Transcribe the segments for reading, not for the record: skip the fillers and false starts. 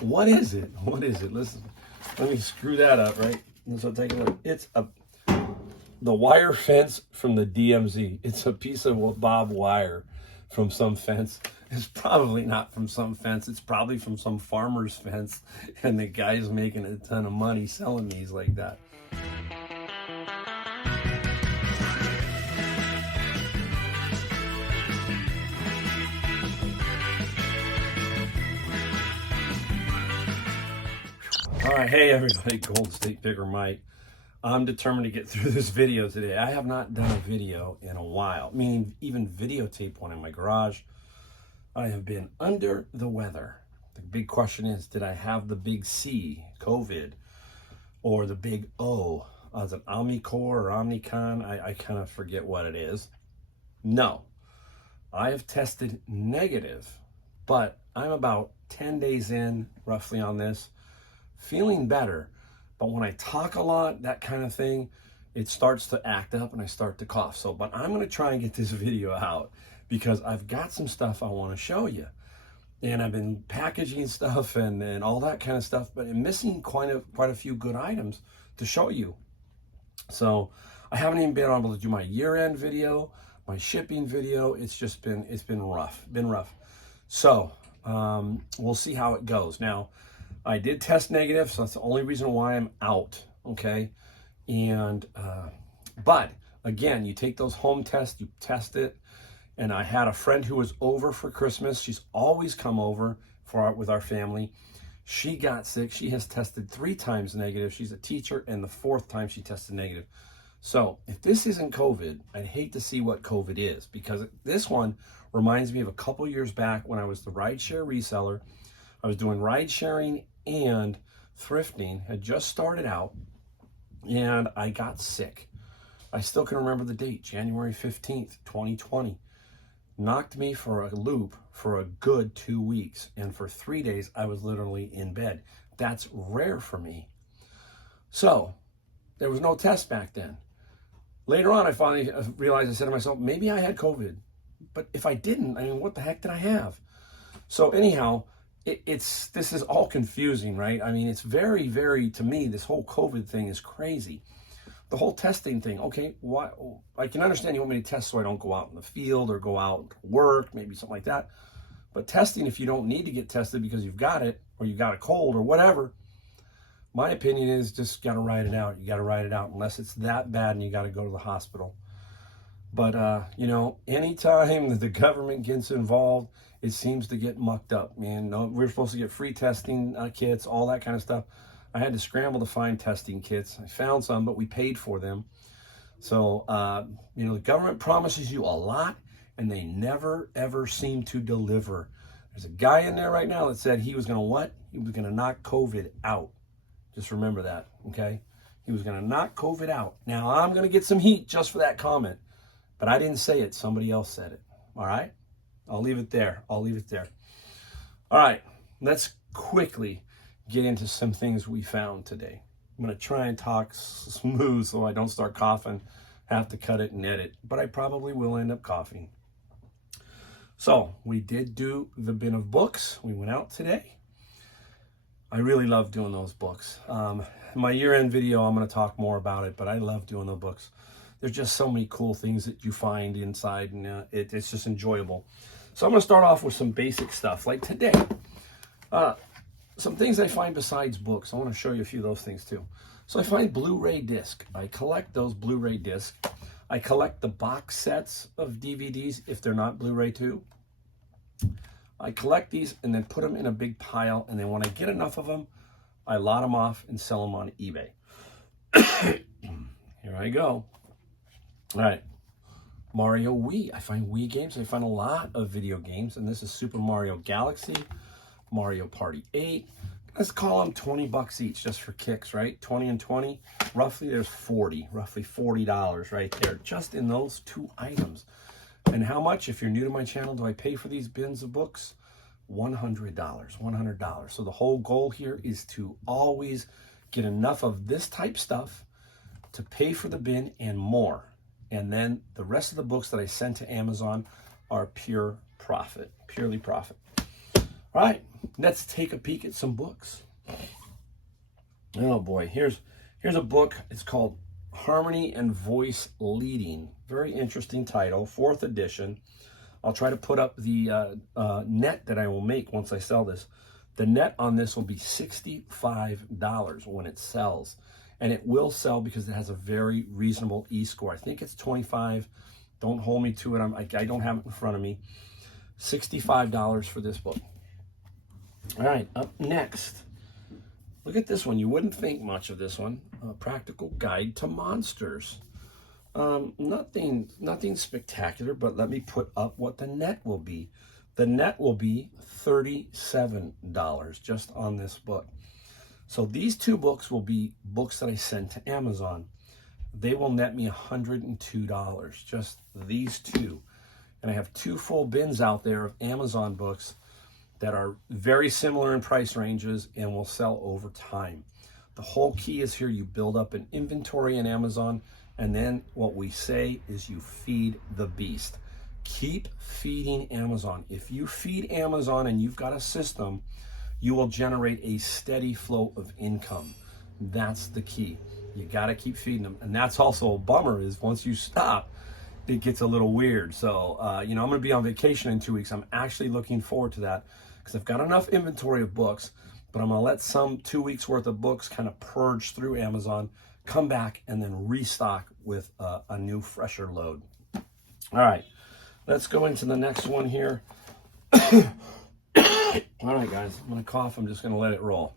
What is it? What is it? Listen, let me screw that up, right? So take a look. It's the wire fence from the DMZ. It's a piece of barbed wire from some fence. It's probably not from some fence. It's probably from some farmer's fence, and the guy's making a ton of money selling these like that. All right, hey everybody, Gold State Picker Mike. I'm determined to get through this video today. I have not done a video in a while, meaning even videotape one in my garage. I have been under the weather. The big question is, did I have the big C, COVID, or the big O? Is it Omicron or Omicron? I kind of forget what it is. No, I have tested negative, but I'm about 10 days in roughly on this, feeling better. But when I talk a lot, that kind of thing, it starts to act up and I start to cough. But I'm going to try and get this video out because I've got some stuff I want to show you. And I've been packaging stuff and all that kind of stuff, but I'm missing quite a few good items to show you. So I haven't even been able to do my year-end video, my shipping video. It's been rough. So we'll see how it goes. Now, I did test negative, so that's the only reason why I'm out, okay? And, but again, you take those home tests, you test it, and I had a friend who was over for Christmas. She's always come over with our family. She got sick. She has tested 3 times negative. She's a teacher, and the 4th time she tested negative. So if this isn't COVID, I'd hate to see what COVID is, because this one reminds me of a couple years back when I was the rideshare reseller. I was doing ride sharing and thrifting, had just started out, and I got sick. I still can remember the date, January 15th, 2020. Knocked me for a loop for a good 2 weeks, and for 3 days I was literally in bed. That's rare for me. So there was no test back then. Later on, I finally realized, I said to myself, maybe I had COVID. But if I didn't, I mean, what the heck did I have? So anyhow, this is all confusing, right? I mean, it's very, very, to me, this whole COVID thing is crazy. The whole testing thing, okay, why? I can understand you want me to test so I don't go out in the field or go out to work, maybe something like that. But testing, if you don't need to get tested because you've got it, or you got a cold or whatever, my opinion is just got to ride it out. You got to ride it out unless it's that bad and you got to go to the hospital. But, you know, anytime that the government gets involved, it seems to get mucked up, man. No, we're supposed to get free testing kits, all that kind of stuff. I had to scramble to find testing kits. I found some, but we paid for them. So, you know, the government promises you a lot, and they never, ever seem to deliver. There's a guy in there right now that said he was going to what? He was going to knock COVID out. Just remember that, okay? He was going to knock COVID out. Now, I'm going to get some heat just for that comment, but I didn't say it. Somebody else said it, all right? I'll leave it there. All right, let's quickly get into some things we found today. I'm going to try and talk smooth so I don't start coughing, have to cut it and edit, but I probably will end up coughing. So we did do the bin of books. We went out today. I really love doing those books. My year-end video, I'm going to talk more about it, but I love doing the books. There's just so many cool things that you find inside, and it's just enjoyable. So I'm going to start off with some basic stuff. Like today, some things I find besides books. I want to show you a few of those things too. So I find Blu-ray disc. I collect those Blu-ray discs. I collect the box sets of DVDs if they're not Blu-ray too. I collect these and then put them in a big pile, and then when I get enough of them, I lot them off and sell them on eBay. Here I go. All right. Mario Wii. I find Wii games. I find a lot of video games, and this is Super Mario Galaxy, Mario Party 8. Let's call them 20 bucks each just for kicks, right? 20 and 20. Roughly there's roughly $40 right there just in those 2 items. And how much, if you're new to my channel, do I pay for these bins of books? $100. So the whole goal here is to always get enough of this type stuff to pay for the bin and more. And then the rest of the books that I send to Amazon are purely profit. All right, let's take a peek at some books. Oh boy, here's a book. It's called Harmony and Voice Leading. Very interesting title, 4th edition. I'll try to put up the net that I will make once I sell this. The net on this will be $65 when it sells. And it will sell because it has a very reasonable e-score. I think it's 25. Don't hold me to it. I don't have it in front of me. $65 for this book. All right, up next. Look at this one. You wouldn't think much of this one. A Practical Guide to Monsters. Nothing spectacular, but let me put up what the net will be. The net will be $37 just on this book. So these 2 books will be books that I send to Amazon. They will net me $102, just these 2. And I have 2 full bins out there of Amazon books that are very similar in price ranges and will sell over time. The whole key is here, you build up an inventory in Amazon, and then what we say is you feed the beast. Keep feeding Amazon. If you feed Amazon and you've got a system, you will generate a steady flow of income. That's the key. You got to keep feeding them. And that's also a bummer, is once you stop, it gets a little weird. So, I'm going to be on vacation in 2 weeks. I'm actually looking forward to that because I've got enough inventory of books, but I'm going to let some 2 weeks worth of books kind of purge through Amazon, come back, and then restock with a new, fresher load. All right, let's go into the next one here. All right, guys, I'm going to cough. I'm just going to let it roll.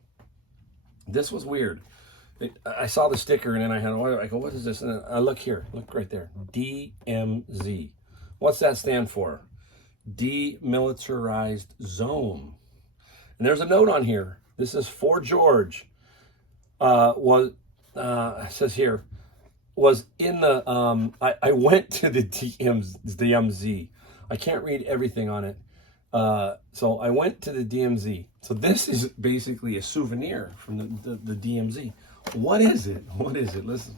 This was weird. I saw the sticker, and then I go, what is this? And I look here. Look right there. DMZ. What's that stand for? Demilitarized Zone. And there's a note on here. This is for George. It says here, was in the, I went to the DMZ. I can't read everything on it. So I went to the DMZ. So this is basically a souvenir from the DMZ. What is it? What is it? Listen,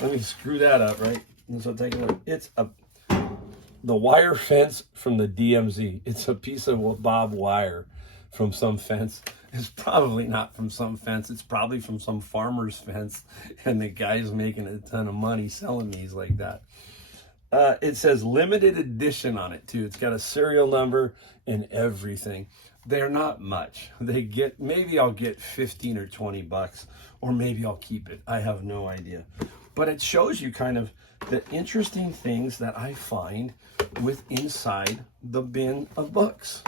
let me screw that up, right? So take a look. It's the wire fence from the DMZ. It's a piece of barbed wire from some fence. It's probably not from some fence. It's probably from some farmer's fence, and the guy's making a ton of money selling these like that. It says limited edition on it too. It's got a serial number and everything. They're not much. Maybe I'll get 15 or 20 bucks, or maybe I'll keep it. I have no idea. But it shows you kind of the interesting things that I find with inside the bin of books.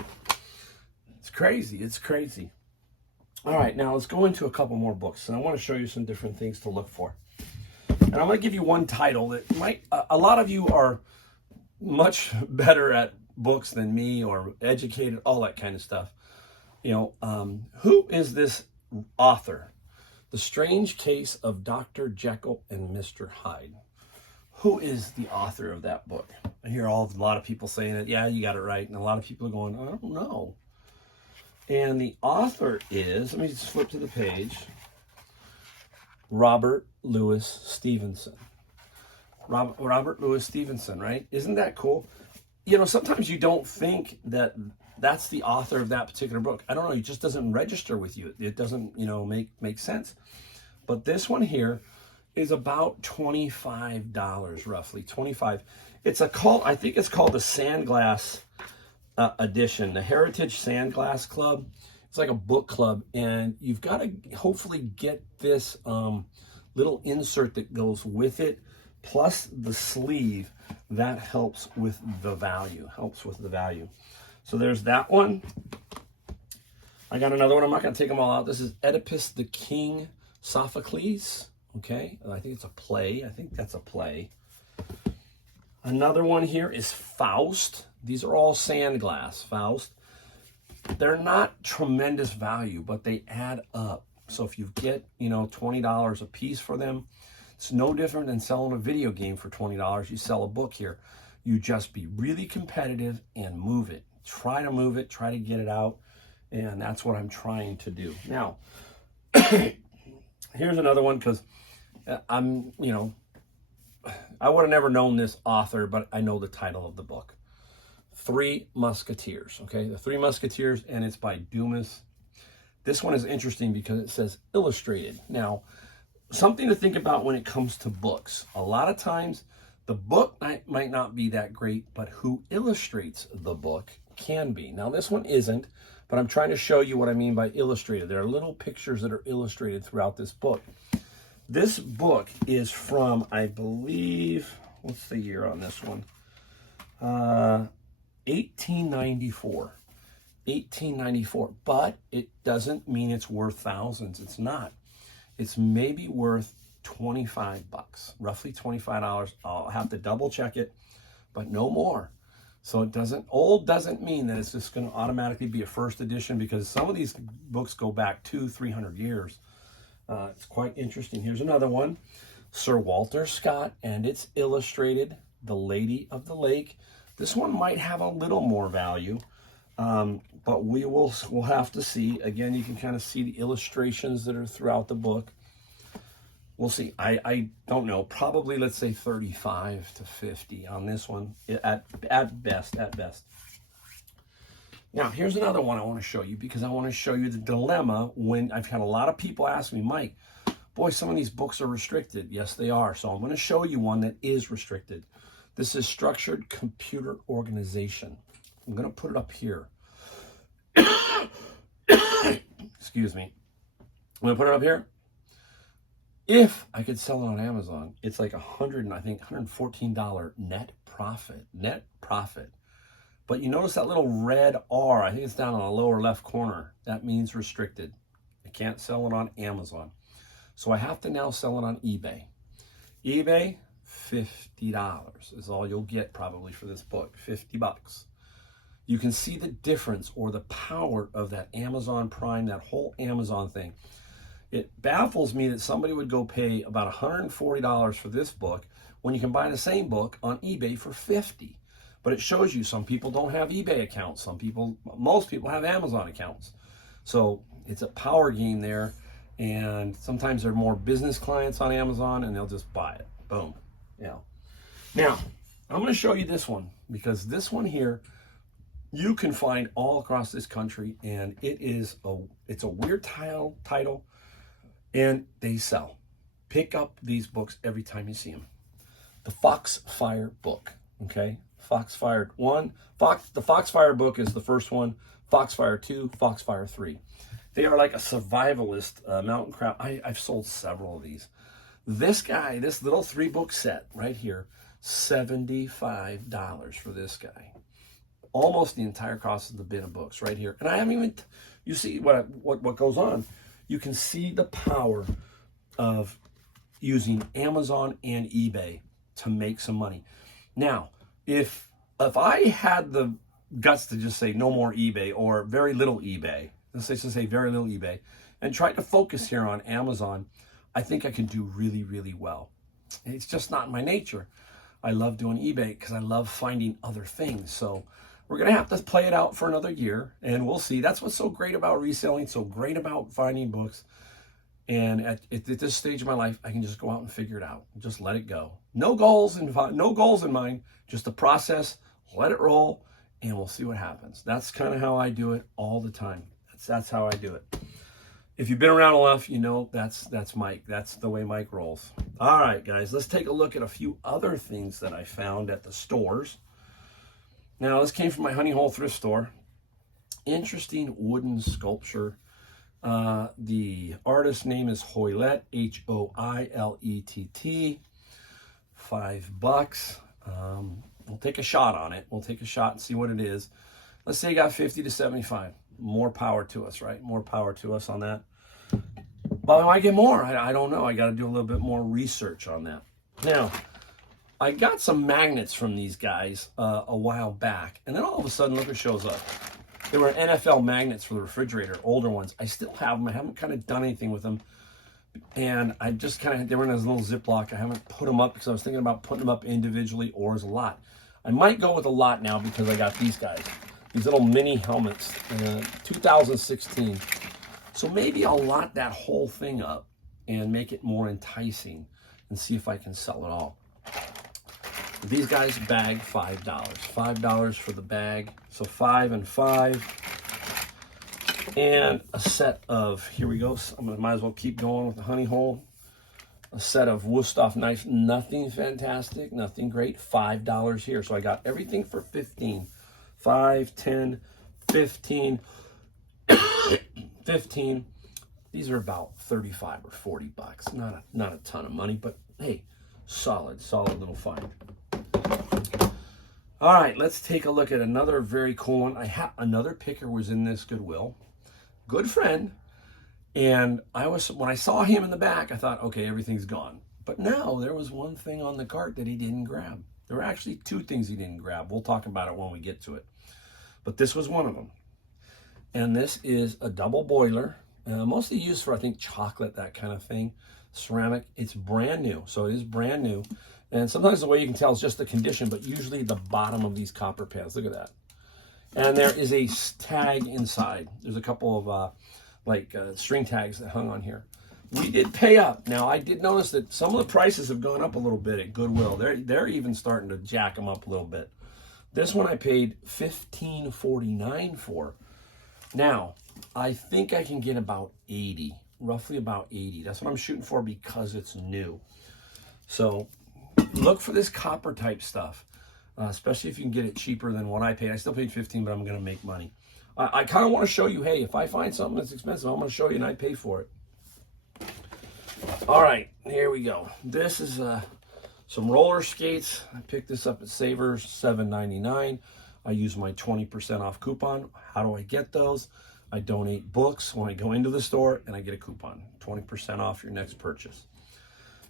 It's crazy. It's crazy. All right, now let's go into a couple more books, and I want to show you some different things to look for. And I'm going to give you one title that might, a lot of you are much better at books than me, or educated, all that kind of stuff. Who is this author? The Strange Case of Dr. Jekyll and Mr. Hyde. Who is the author of that book? I hear a lot of people saying that, yeah, you got it right. And a lot of people are going, I don't know. And the author is, let me just flip to the page, Robert Louis Stevenson. Robert Louis Stevenson, right? Isn't that cool? Sometimes you don't think that that's the author of that particular book. I don't know. It just doesn't register with you. It doesn't, make sense. But this one here is about $25, roughly $25. I think it's called the Sandglass edition, the Heritage Sandglass Club. It's like a book club, and you've got to hopefully get this little insert that goes with it, plus the sleeve. That helps with the value. So there's that one. I got another one. I'm not going to take them all out. This is Oedipus the King, Sophocles. Okay, I think it's a play. I think that's a play. Another one here is Faust. These are all Sandglass. Faust. They're not tremendous value, but they add up. So if you get, $20 a piece for them, it's no different than selling a video game for $20. You sell a book here. You just be really competitive and move it. Try to move it. Try to get it out. And that's what I'm trying to do. Now, here's another one, because I would have never known this author, but I know the title of the book. Three Musketeers, okay? The Three Musketeers, and it's by Dumas. This one is interesting because it says illustrated. Now, something to think about when it comes to books. A lot of times, the book might not be that great, but who illustrates the book can be. Now, this one isn't, but I'm trying to show you what I mean by illustrated. There are little pictures that are illustrated throughout this book. This book is from, I believe, what's the year on this one? 1894. 1894. But it doesn't mean it's worth thousands. It's not. It's maybe worth 25 bucks, roughly $25. I'll have to double check it, but no more. So it doesn't, old doesn't mean that it's just going to automatically be a first edition, because some of these books go back 200-300 years. It's quite interesting. Here's another one, Sir Walter Scott, and it's illustrated, The Lady of the Lake. This one might have a little more value, but we'll have to see. Again, you can kind of see the illustrations that are throughout the book. We'll see. I don't know. Probably, let's say 35 to 50 on this one at best. Now, here's another one I want to show you, because I want to show you the dilemma when I've had a lot of people ask me, Mike, boy, some of these books are restricted. Yes, they are. So I'm going to show you one that is restricted. This is Structured Computer Organization. I'm going to put it up here. Excuse me. I'm going to put it up here. If I could sell it on Amazon, it's like $114 net profit. But you notice that little red R, I think it's down on the lower left corner. That means restricted. I can't sell it on Amazon. So I have to now sell it on eBay. eBay, $50 is all you'll get probably for this book, 50 bucks. You can see the difference or the power of that Amazon Prime, that whole Amazon thing. It baffles me that somebody would go pay about $140 for this book when you can buy the same book on eBay for $50. But it shows you some people don't have eBay accounts. Most people have Amazon accounts. So it's a power game there. And sometimes there are more business clients on Amazon and they'll just buy it. Boom. Yeah. Now, I'm going to show you this one, because this one here you can find all across this country, and it's a weird title. And they sell. Pick up these books every time you see them. The Foxfire book, okay? Foxfire 1. The Foxfire book is the first one. Foxfire 2, Foxfire 3. They are like a survivalist mountain crab. I've sold several of these. This guy, this little 3-book set right here, $75 for this guy. Almost the entire cost of the bin of books right here. And I haven't even, you see what goes on. You can see the power of using Amazon and eBay to make some money. Now, if I had the guts to just say no more eBay or very little eBay, let's say very little eBay, and try to focus here on Amazon, I think I can do really, really well. It's just not my nature. I love doing eBay because I love finding other things. So we're going to have to play it out for another year, and we'll see. That's what's so great about reselling, so great about finding books. And at this stage of my life, I can just go out and figure it out. Just let it go. No goals in mind, just the process. Let it roll, and we'll see what happens. That's kind of how I do it all the time. That's how I do it. If you've been around enough, you know that's Mike. That's the way Mike rolls. All right, guys, let's take a look at a few other things that I found at the stores. Now, this came from my Honey Hole thrift store. Interesting wooden sculpture. The artist's name is Hoylett, Hoilett. $5. We'll take a shot on it. We'll take a shot and see what it is. Let's say you got 50 to 75. More power to us, right? More power to us on that. But I might get more. I don't know. I got to do a little bit more research on that. Now, I got some magnets from these guys a while back, and then all of a sudden, look what shows up. They were NFL magnets for the refrigerator, older ones. I still have them. I haven't kind of done anything with them. And I just they were in this little Ziploc. I haven't put them up because I was thinking about putting them up individually or as a lot. I might go with a lot now because I got these guys. These little mini helmets, 2016. So maybe I'll lot that whole thing up and make it more enticing and see if I can sell it all. These guys bag $5. $5 for the bag. So 5 and 5. And a set of, here we go. Might as well keep going with the honey hole. A set of Wusthof knives. Nothing fantastic, nothing great. $5 here. So I got everything for 15. 5, 10, 15, 15. These are about 35 or 40 bucks. Not a ton of money, but hey, solid little find. All right, let's take a look at another very cool one. Another picker was in this Goodwill. Good friend. And when I saw him in the back, I thought, okay, everything's gone. But now there was one thing on the cart that he didn't grab. There were actually two things he didn't grab. We'll talk about it when we get to it. But this was one of them. And this is a double boiler. Mostly used for, I think, chocolate, that kind of thing. Ceramic. It's brand new. So it is brand new. And sometimes the way you can tell is just the condition, but usually the bottom of these copper pans. Look at that. And there is a tag inside. There's a couple of string tags that hung on here. We did pay up. Now, I did notice that some of the prices have gone up a little bit at Goodwill. They're even starting to jack them up a little bit. This one I paid $15.49 for. Now, I think I can get about 80, roughly about 80. That's what I'm shooting for because it's new. So look for this copper type stuff, especially if you can get it cheaper than what I paid. I still paid 15, but I'm going to make money. I kind of want to show you, hey, if I find something that's expensive, I'm going to show you and I pay for it. All right, here we go. This is some roller skates. I picked this up at Savers, $7.99. I use my 20% off coupon. How do I get those? I donate books when I go into the store and I get a coupon, 20% off your next purchase.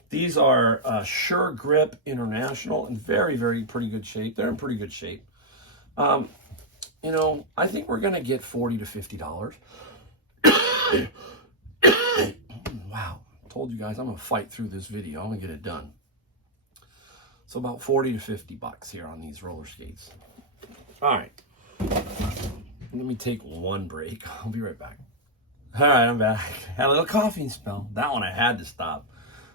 These are Sure Grip International in very, very pretty good shape. They're in pretty good shape. You know, I think we're going to get $40 to $50. Wow. Told you guys I'm going to fight through this video. I'm going to get it done. So about 40 to 50 bucks here on these roller skates. All right. Let me take one break. I'll be right back. All right, I'm back. Had a little coughing spell. That one I had to stop.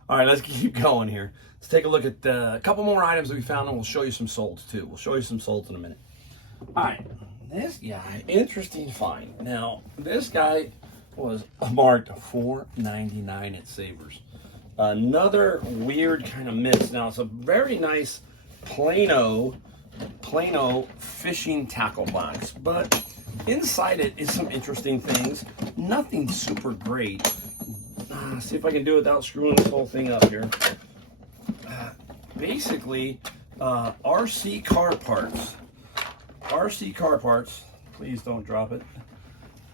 All right, let's keep going here. Let's take a look at a couple more items that we found, and we'll show you some solds too. We'll show you some solds in a minute. All right, this guy, interesting find. Now, this guy was marked $4.99 at Savers. Another weird kind of mix. Now, it's a very nice Plano fishing tackle box, but inside it is some interesting things. Nothing super great. See if I can do it without screwing this whole thing up here. Basically, RC car parts. RC car parts. Please don't drop it.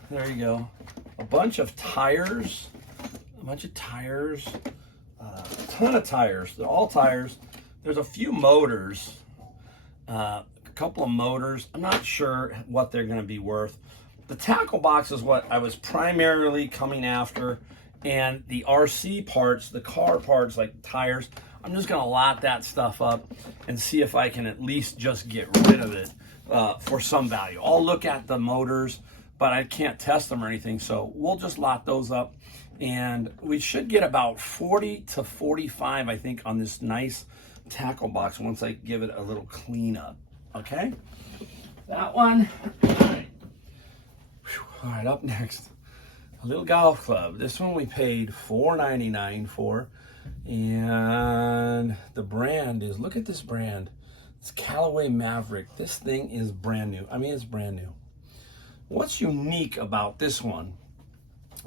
There you go. A bunch of tires. A ton of tires. They're all tires. There's a few motors. A couple of motors. I'm not sure what they're going to be worth. The tackle box is what I was primarily coming after. And the RC parts, the car parts like tires, I'm just going to lot that stuff up and see if I can at least just get rid of it for some value. I'll look at the motors, but I can't test them or anything. So we'll just lot those up. And we should get about 40 to 45, I think, on this nice tackle box once I give it a little cleanup. Okay? That one. All right. Whew. All right, up next. A little golf club. This one we paid $4.99 for. And the brand is, look at this brand. It's Callaway Maverick. This thing is brand new. I mean, it's brand new. What's unique about this one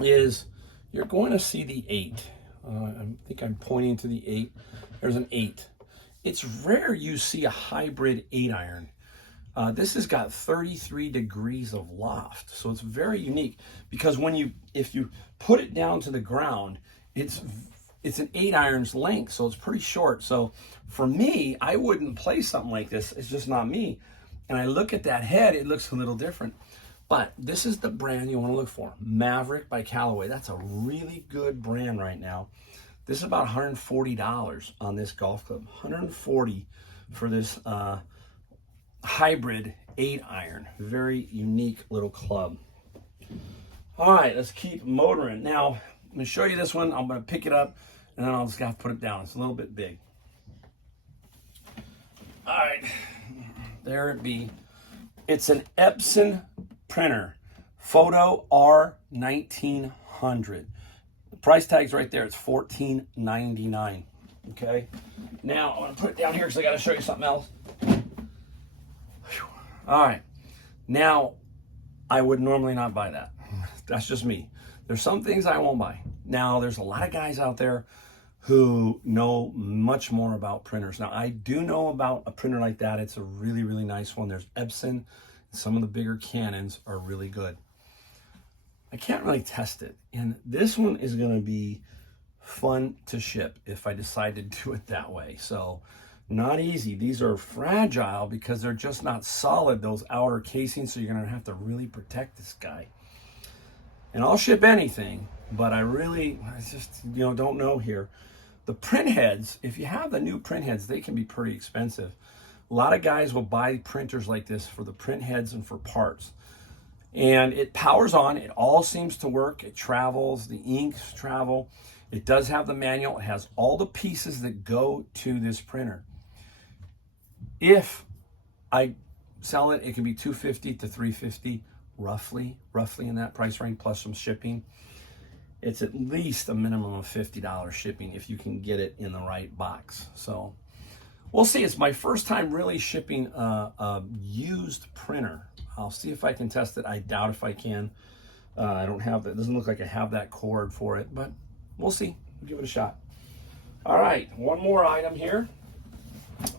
is you're going to see the 8. I think I'm pointing to the 8. There's an 8. It's rare you see a hybrid 8-iron. This has got 33 degrees of loft, so it's very unique because if you put it down to the ground, it's an 8-iron's length, so it's pretty short. So for me, I wouldn't play something like this. It's just not me. And I look at that head, it looks a little different. But this is the brand you want to look for, Maverick by Callaway. That's a really good brand right now. This is about $140 on this golf club. $140 for this hybrid 8-iron. Very unique little club. All right, let's keep motoring. Now, I'm going to show you this one. I'm going to pick it up, and then I'll just have to put it down. It's a little bit big. All right, there it be. It's an Epson printer, Photo R1900. The price tag's right there. It's $14.99. Okay. Now I'm gonna put it down here because I got to show you something else. Whew. All right. Now, I would normally not buy that. That's just me. There's some things I won't buy. Now, there's a lot of guys out there who know much more about printers. Now, I do know about a printer like that. It's a really, really nice one. There's Epson. Some of the bigger Canons are really good. I can't really test it. And this one is going to be fun to ship if I decide to do it that way. So, not easy. These are fragile because they're just not solid, those outer casings. So, you're going to have to really protect this guy. And I'll ship anything, but I just, don't know here. The print heads, if you have the new print heads, they can be pretty expensive. A lot of guys will buy printers like this for the print heads and for parts. And it powers on. It all seems to work. It travels. The inks travel. It does have the manual. It has all the pieces that go to this printer. If I sell it, it can be $250 to $350, roughly in that price range, plus some shipping. It's at least a minimum of $50 shipping if you can get it in the right box. So we'll see. It's my first time really shipping a used printer. I'll see if I can test it. I doubt if I can. I don't have that. It doesn't look like I have that cord for it, but we'll see. We'll give it a shot. All right, one more item here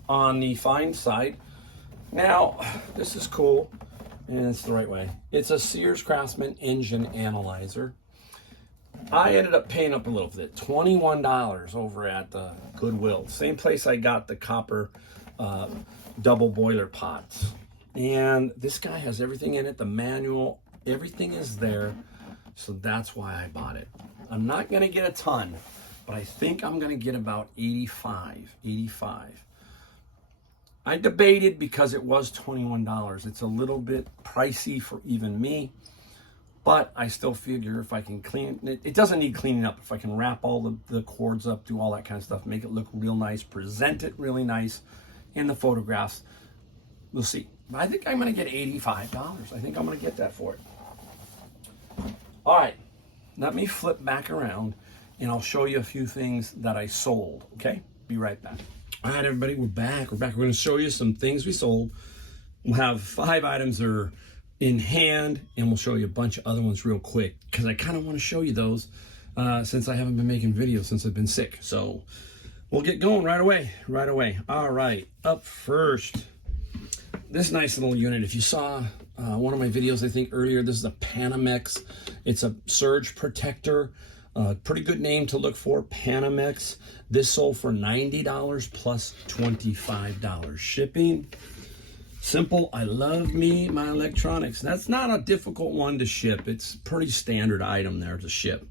on the find side. Now, this is cool, and it's the right way. It's a Sears Craftsman engine analyzer. I ended up paying up a little for it, $21 over at Goodwill. Same place I got the copper double boiler pots. And this guy has everything in it, the manual, everything is there. So that's why I bought it. I'm not gonna get a ton, but I think I'm gonna get about 85. I debated because it was $21. It's a little bit pricey for even me. But I still figure if I can clean it, it doesn't need cleaning up. If I can wrap all the cords up, do all that kind of stuff, make it look real nice, present it really nice in the photographs, we'll see. But I think I'm going to get $85. I think I'm going to get that for it. All right, let me flip back around and I'll show you a few things that I sold, okay? Be right back. All right, everybody, we're back. We're going to show you some things we sold. We'll have 5 items that are in hand, and we'll show you a bunch of other ones real quick because I kind of want to show you those since I haven't been making videos since I've been sick. So we'll get going right away. All right, up first, this nice little unit. If you saw one of my videos, I think earlier, this is a Panamex. It's a surge protector. Pretty good name to look for, Panamex. This sold for $90 plus $25 shipping. Simple. I love my electronics. That's not a difficult one to ship. It's a pretty standard item there to ship.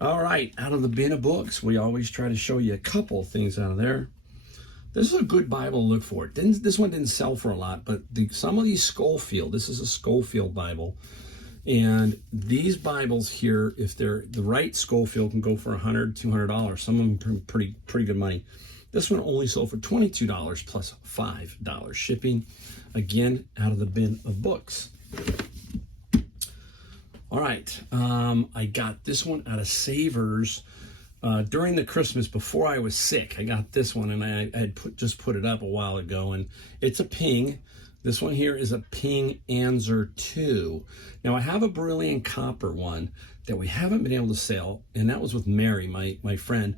All right, out of the bin of books, we always try to show you a couple things out of there. This is a good Bible to look for. This one didn't sell for a lot, but some of these Schofield, this is a Schofield Bible. And these Bibles here, if they're the right Schofield, can go for $100, $200. Some of them pretty good money. This one only sold for $22 plus $5 shipping. Again, out of the bin of books. All right, I got this one out of Savers during the Christmas before I was sick. I got this one, and I had just put it up a while ago, and it's a Ping. This one here is a Ping Anser 2. Now, I have a beryllium copper one that we haven't been able to sell, and that was with Mary, my friend.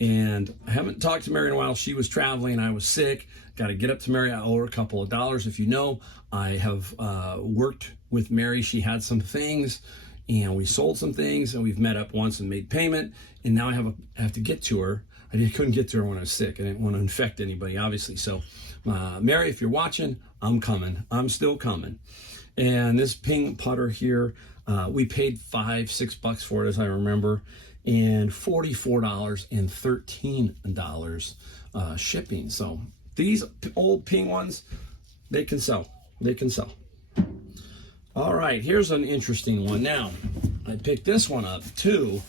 And I haven't talked to Mary in a while. She was traveling. I was sick. Got to get up to Mary. I owe her a couple of dollars. If you know, I have worked with Mary. She had some things, and we sold some things, and we've met up once and made payment. And now I have to get to her. I couldn't get to her when I was sick. I didn't want to infect anybody, obviously. So, Mary, if you're watching, I'm coming. I'm still coming. And this Ping putter here, we paid $5-6 for it, as I remember. And $44 and $13 shipping. So these old Ping ones, they can sell. All right, here's an interesting one. Now, I picked this one up too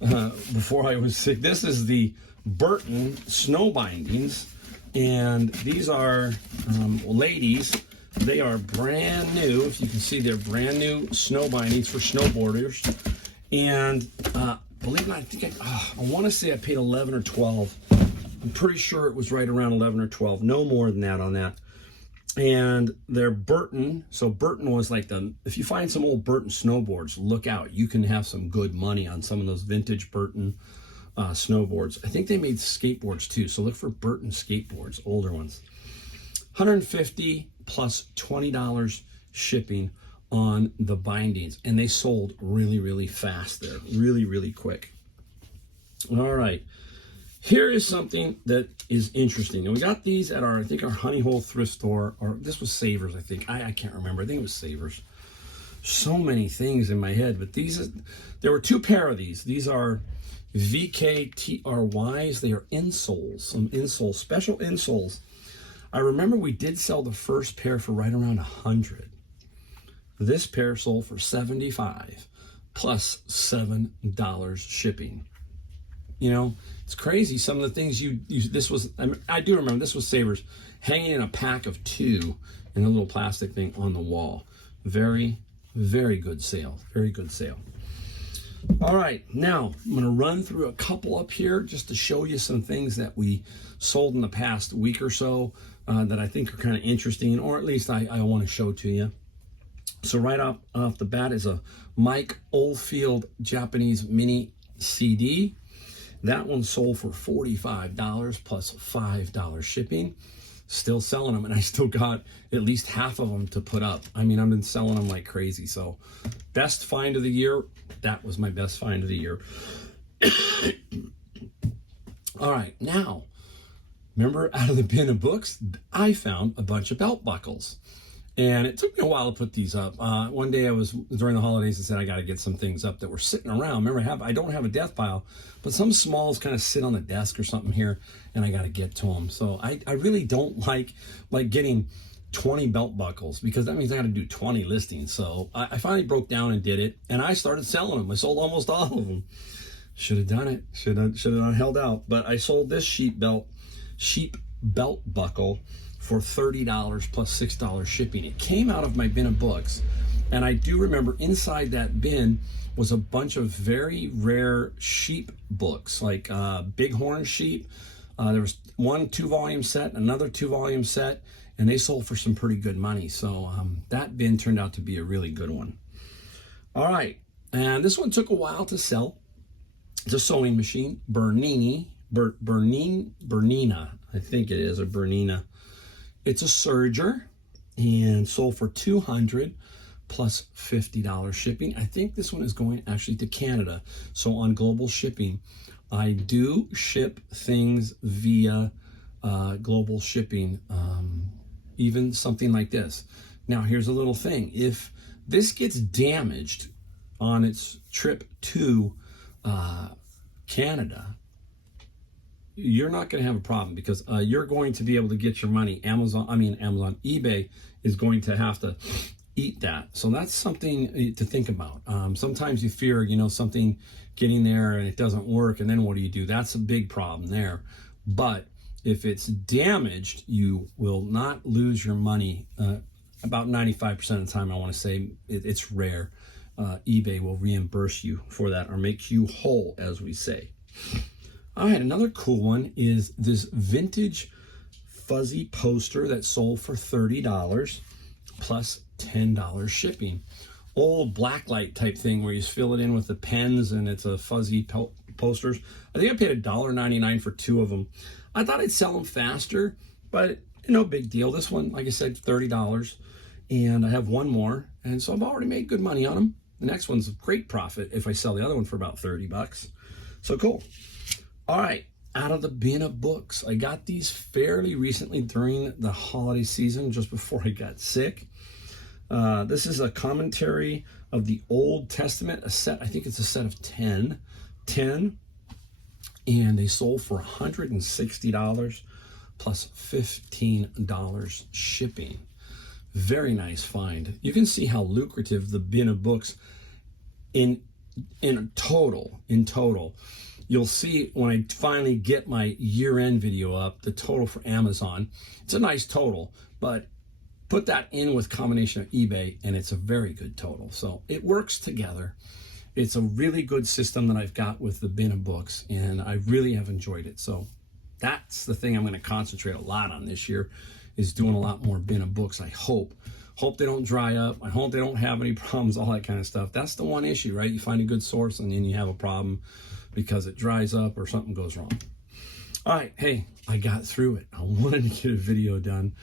before I was sick. This is the Burton snow bindings. And these are ladies. They are brand new. If you can see, they're brand new snow bindings for snowboarders. And believe it or not, I want to say I paid 11 or 12. I'm pretty sure it was right around 11 or 12. No more than that on that. And they're Burton. So Burton was like if you find some old Burton snowboards, look out. You can have some good money on some of those vintage Burton snowboards. I think they made skateboards too. So look for Burton skateboards, older ones. $150 plus $20 shipping on the bindings. And they sold really, really fast there. Really, really quick. All right. Here is something that is interesting. And we got these at our Honey Hole thrift store, or this was Savers, I think. I can't remember. I think it was Savers. So many things in my head, but there were 2 pair of these. These are VKTRYs. They are insoles, some insoles, special insoles. I remember we did sell the first pair for right around 100. This pair sold for 75 plus $7 shipping. You know, it's crazy. Some of the things I do remember this was Savers, hanging in a pack of 2 in a little plastic thing on the wall. Very, very good sale. Very good sale. All right, now I'm going to run through a couple up here just to show you some things that we sold in the past week or so that I think are kind of interesting, or at least I want to show to you. So right off the bat is a Mike Oldfield Japanese mini CD. That one sold for $45 plus $5 shipping. Still selling them, and I still got at least half of them to put up. I mean, I've been selling them like crazy. So best find of the year. That was my best find of the year. All right, now, remember out of the bin of books, I found a bunch of belt buckles. And it took me a while to put these up. One day during the holidays, I said, I got to get some things up that were sitting around. Remember, I don't have a death pile, but some smalls kind of sit on the desk or something here, and I got to get to them. So I really don't like getting 20 belt buckles, because that means I got to do 20 listings. So I finally broke down and did it, and I started selling them. I sold almost all of them. Should have done it. Should have not held out. But I sold this sheep belt buckle for $30 plus $6 shipping. It came out of my bin of books, and I do remember inside that bin was a bunch of very rare sheep books, like bighorn sheep. There was one 2-volume set, another 2-volume set, and they sold for some pretty good money. So that bin turned out to be a really good one. All right, and this one took a while to sell. It's a sewing machine, Bernina, I think it is, a Bernina. It's a serger and sold for $200 plus $50 shipping. I think this one is going actually to Canada. So on global shipping, I do ship things via global shipping, even something like this. Now, here's a little thing. If this gets damaged on its trip to Canada, you're not going to have a problem, because you're going to be able to get your money. eBay is going to have to eat that. So that's something to think about. Sometimes you fear, something getting there and it doesn't work, and then what do? That's a big problem there. But if it's damaged, you will not lose your money. About 95% of the time, I want to say it's rare. eBay will reimburse you for that, or make you whole, as we say. All right, another cool one is this vintage fuzzy poster that sold for $30 plus $10 shipping. Old blacklight type thing where you fill it in with the pens, and it's a fuzzy posters. I think I paid $1.99 for 2 of them. I thought I'd sell them faster, but no big deal. This one, like I said, $30, and I have one more, and so I've already made good money on them. The next one's a great profit if I sell the other one for about $30. So cool. All right, out of the bin of books. I got these fairly recently during the holiday season, just before I got sick. This is a commentary of the Old Testament, a set. I think it's a set of 10, and they sold for $160 plus $15 shipping. Very nice find. You can see how lucrative the bin of books in total you'll see when I finally get my year-end video up, the total for Amazon. It's a nice total, but put that in with combination of eBay and it's a very good total. So it works together. It's a really good system that I've got with the bin of books, and I really have enjoyed it. So that's the thing I'm going to concentrate a lot on this year, is doing a lot more bin of books. I hope they don't dry up. I hope they don't have any problems, all that kind of stuff. That's the one issue, right? You find a good source and then you have a problem because it dries up or something goes wrong. All right, hey, I got through it. I wanted to get a video done.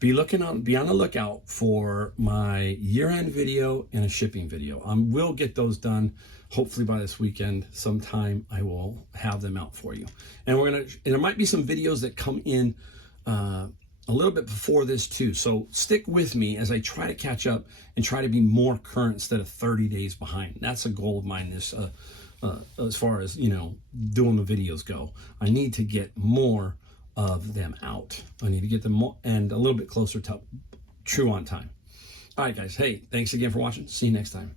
Be on the lookout for my year-end video and a shipping video. I will get those done hopefully by this weekend sometime. I will have them out for you. And there might be some videos that come in a little bit before this too. So stick with me as I try to catch up and try to be more current instead of 30 days behind. That's a goal of mine this as far as, doing the videos go. I need to get more of them out. I need to get them more and a little bit closer to true on time. All right, guys. Hey, thanks again for watching. See you next time.